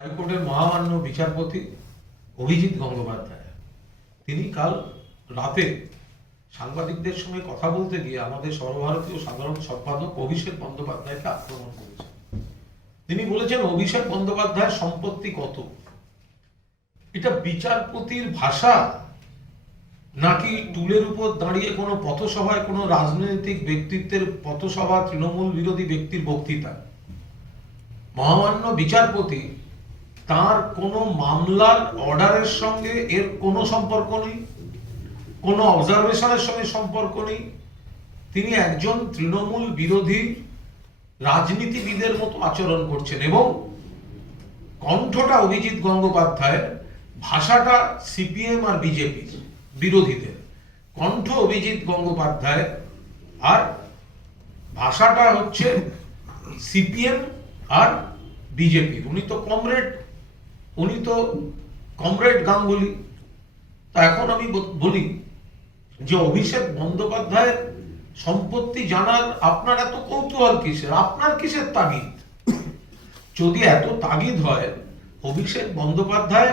হাইকোর্টের মহামান্য বিচারপতি অভিজিৎ গঙ্গোপাধ্যায়। তিনি কাল রাতে সাংবাদিকদের সঙ্গে কথা বলতে গিয়ে আমাদের সর্বভারতীয় সাধারণ সম্পাদক অভিষেক বন্দ্যোপাধ্যায়কে আক্রমণ করেছেন। তিনি বলেছেন, অভিষেক বন্দ্যোপাধ্যায়ের সম্পত্তি কত? এটা বিচারপতির ভাষা? নাকি টুলের উপর দাঁড়িয়ে কোনো পথসভায় কোনো রাজনৈতিক ব্যক্তিত্বের পথসভা তৃণমূল বিরোধী ব্যক্তির বক্তৃতা? মহামান্য বিচারপতি তার কোনো মামলার অর্ডারের সঙ্গে এর কোনো সম্পর্ক নেই, কোনো অবজারভেশনের সঙ্গে সম্পর্ক নেই। তিনি একজন তৃণমূল বিরোধী রাজনীতিবিদের মতো আচরণ করছেন এবং কণ্ঠটা অভিজিৎ গঙ্গোপাধ্যায়ের, ভাষাটা সিপিএম আর বিজেপি বিরোধীদের। কণ্ঠ অভিজিৎ গঙ্গোপাধ্যায় আর ভাষাটা হচ্ছে সিপিএম আর বিজেপির। উনি তো কমরেড। উনি তো কমরেড গাঙ্গুলি। তা এখন আমি বলি যে অভিষেক বন্দ্যোপাধ্যায়ের সম্পত্তি জানার আপনার এত কৌতূহল কিসের? আপনার কিসের তাগিদ? যদি এত তাগিদ হয়, অভিষেক বন্দ্যোপাধ্যায়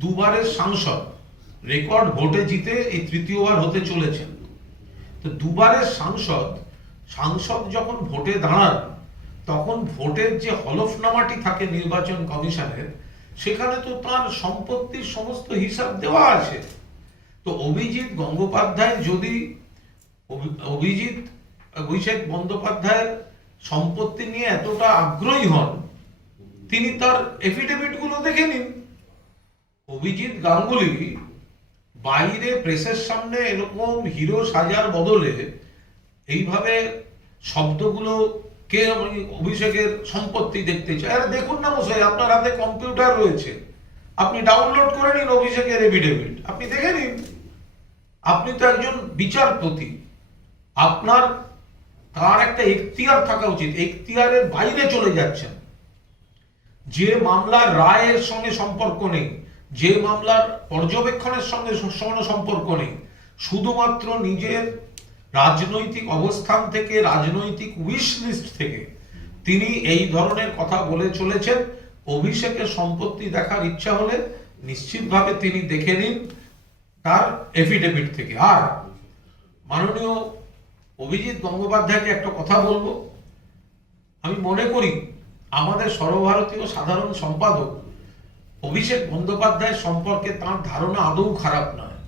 দুবারের সাংসদ, রেকর্ড ভোটে জিতে এই তৃতীয়বার হতে চলেছেন। তো দুবারের সাংসদ সাংসদ যখন ভোটে দাঁড়ান, তখন ভোটের যে হলফনামাটি থাকে নির্বাচন কমিশনের সেখানে তো তার সম্পত্তির সমস্ত হিসাব দেওয়া আছে। তো অভিজিৎ গঙ্গোপাধ্যায় যদি অভি- অভিজিৎ অভিষেক বন্দ্যোপাধ্যায়ের সম্পত্তি নিয়ে এতটা আগ্রহী হন, তিনি তার এফিডেভিটগুলো দেখে নিন। অভিজিৎ গাঙ্গুলি বাইরে প্রেসের সামনে এরকম হিরো সাজার বদলে এইভাবে শব্দগুলো কে অভিষেকের সম্পত্তি দেখতে চাই আরে দেখুন না মশাই, আপনার হাতে কম্পিউটার রয়েছে। আপনি ডাউনলোড করে নিন অভিষেকের এফিডেভিট আপনি দেখে নিন। আপনি তো একজন বিচারপতি। আপনার, তার একটা এখতিয়ার থাকা উচিত। এখতিয়ারের বাইরে চলে যাচ্ছেন। যে মামলার রায়ের সঙ্গে সম্পর্ক নেই, যে মামলার পর্যবেক্ষণের সঙ্গে সম্পর্ক নেই, শুধুমাত্র নিজের রাজনৈতিক অবস্থান থেকে, রাজনৈতিক উইশ লিস্ট থেকে তিনি এই ধরনের কথা বলে চলেছেন। অভিষেকের সম্পত্তি দেখার ইচ্ছা হলে নিশ্চিতভাবে তিনি দেখে নিন তার এফিডেভিট থেকে। আর মাননীয় অভিজিৎ গঙ্গোপাধ্যায়কে একটা কথা বলব। আমি মনে করি আমাদের সর্বভারতীয় সাধারণ সম্পাদক অভিষেক বন্দ্যোপাধ্যায় সম্পর্কে তার ধারণা আদৌ খারাপ নয়।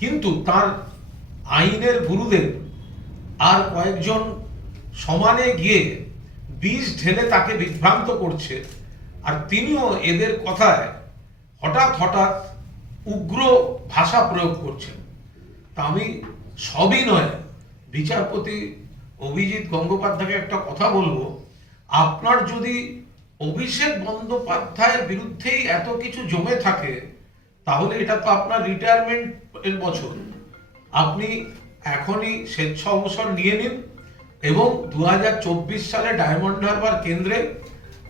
কিন্তু তার আইনের গুরুদেব আর কয়েকজন সমানে গিয়ে বীজ ঢেলে তাকে বিভ্রান্ত করছে, আর তিনিও এদের কথায় হঠাৎ হঠাৎ উগ্র ভাষা প্রয়োগ করছেন। তা আমি সবই নয়, বিচারপতি অভিজিৎ গঙ্গোপাধ্যায়কে একটা কথা বলব। আপনার যদি অভিষেক বন্দ্যোপাধ্যায়ের বিরুদ্ধেই এত কিছু জমে থাকে, তাহলে এটা তো আপনার রিটায়ারমেন্ট এর বছর। আপনি এখনই স্বেচ্ছা অবসর নিয়ে নিন এবং দু হাজার চব্বিশ সালে ডায়মন্ড হারবার কেন্দ্রে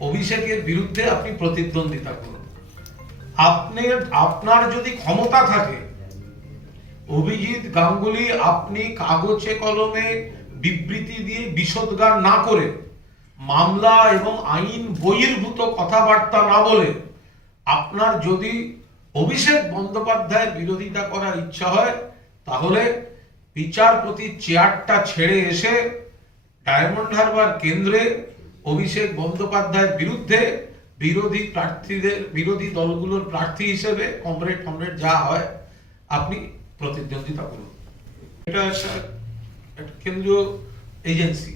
অভিষেকের বিরুদ্ধে আপনি প্রতিদ্বন্দ্বিতা করুন। আপনি, আপনার যদি ক্ষমতা থাকে, অভিজিৎ গাঙ্গুলি আপনি কাগজে কলমে বিবৃতি দিয়ে বিশদগার না করে মামলা এবং আইন বহির্ভূত কথাবার্তা না বলে আপনার যদি অভিষেক বন্দ্যোপাধ্যায়ের বিরোধিতা করার ইচ্ছা হয় তাহলে বিচারপতির চেয়ারটা ছেড়ে এসে ডায়মন্ড হারবার কেন্দ্রে অভিষেক বন্দ্যোপাধ্যায়ের বিরুদ্ধে বিরোধী প্রার্থীদের, বিরোধী দলগুলোর প্রার্থী হিসেবে কমরেড কমরেড যা হয়, আপনি প্রতিদ্বন্দ্বিতা করুন। এটা একটা কেন্দ্রীয় এজেন্সি।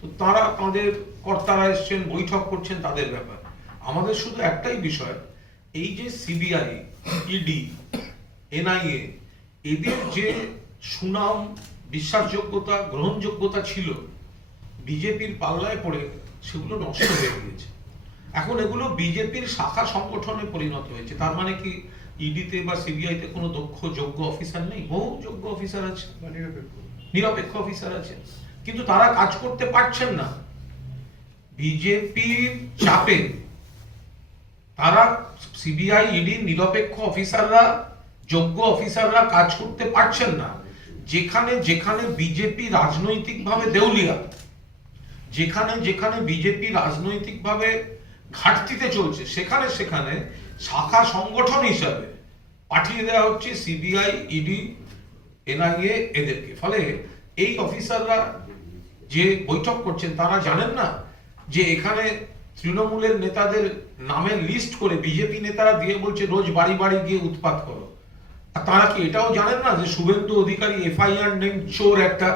তো তারা তাদের কর্তারা এসছেন, বৈঠক করছেন তাদের ব্যাপার। আমাদের শুধু একটাই বিষয়, এই যে সিবিআই, ইডি, এনআইএ এদের যে সুনাম, বিশ্বাসযোগ্যতা, গ্রহণযোগ্যতা ছিল, বিজেপির পাল্লায় পড়ে সেগুলো নষ্ট হয়ে গিয়েছে। এখন এগুলো বিজেপির শাখা সংগঠনে পরিণত হয়েছে। তার মানে কি ইডিতে বা সিবিআইতে কোনো দক্ষ, যোগ্য অফিসার নেই? বহু যোগ্য অফিসার আছে। নিরপেক্ষ অফিসার আছে। কিন্তু তারা কাজ করতে পারছেন না। বিজেপির চাপে তারা সিবিআই ইডি নিরপেক্ষ অফিসাররা যোগ্য অফিসাররা কাজ করতে পারছেন না। যেখানে যেখানে বিজেপি রাজনৈতিকভাবে দেউলিয়া, যেখানে যেখানে বিজেপি রাজনৈতিকভাবে ঘাটতিতে চলছে, সেখানে সেখানে শাখা সংগঠন হিসাবে পাঠিয়ে দেওয়া হচ্ছে সিবিআই, ইডি, এনআইএ এদেরকে। ফলে এই অফিসাররা যে বৈঠক করছেন, তারা জানেন না যে এখানে তৃণমূলের নেতাদের নামের লিস্ট করে বিজেপি নেতারা দিয়ে বলছে, রোজ বাড়ি বাড়ি গিয়ে উৎপাত করো। তারা কি এটাও জানেন না যে শুভেন্দু অধিকারী এফআইআর নেম চোর একটা,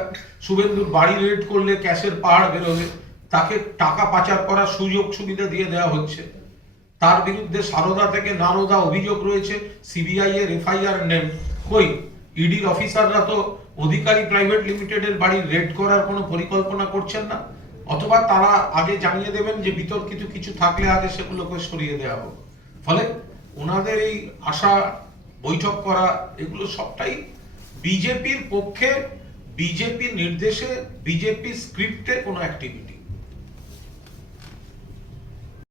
শুভেন্দুর বাড়ি রেড করলে ক্যাশের পাহাড় বেরোবে, তাকে টাকা পাচার করার সুযোগ সুবিধা দিয়ে দেওয়া হচ্ছে। তার বিরুদ্ধে সারদা থেকে নারদা অভিযোগ রয়েছে, সিবিআই এর এফআইআর নেম কই, ইডির অফিসাররা তো অধিকারী প্রাইভেট লিমিটেডের বাড়ি রেড করার কোনো পরিকল্পনা করছেন না। অথবা তারা আগে জানিয়ে দেবেন যে বিতর্কিত কিছু থাকলে আগে সেগুলোকে সরিয়ে দেওয়া হোক। ফলে ওনাদের এই আশা বৈঠক করা এগুলো সবটাই বিজেপির পক্ষে বিজেপির নির্দেশে বিজেপির স্ক্রিপ্টে কোনো অ্যাক্টিভিটি